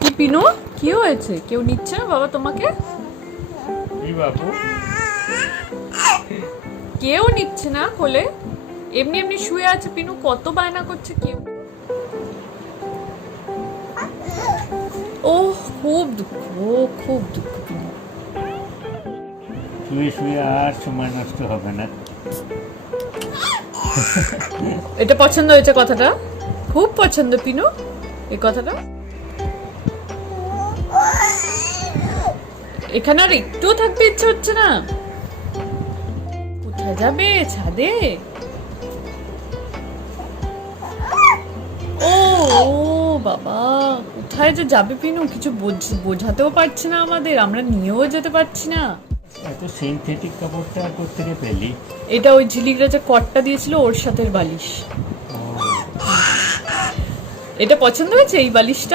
কি পিনু, কি হয়েছে? কেউ নিচ্ছে না বাবা তোমাকে? বাবু কেউ নিচ্ছে না কোলে? এমনি এমনি শুয়ে আছে পিনু, কত বায়না করছে কেউ। ও খুব দুঃখ, খুব দুঃখ পিনু। শুয়ে শুয়ে আর সময় নষ্ট হবে না। এটা পছন্দ হয়েছে কথাটা? খুব পছন্দ পিনু এই কথাটা। এখানে আর একটুও থাকতে ইচ্ছে হচ্ছে না? কোথায় যাবে? ছাদে? ও ও বাবা, কোথায় যে যাবে পিনু, কিছু বোঝাতেও পারছি না আমাদের, আমরা নিয়েও যেতে পারছি না। এত সিনথেটিক কাপড়টা কোথেকে পেলি? এটা ওই ঝিলিকরা যে কটটা দিয়েছিল ওর সাথে বালিশ। এটা পছন্দ হয়েছে এই বালিশটা?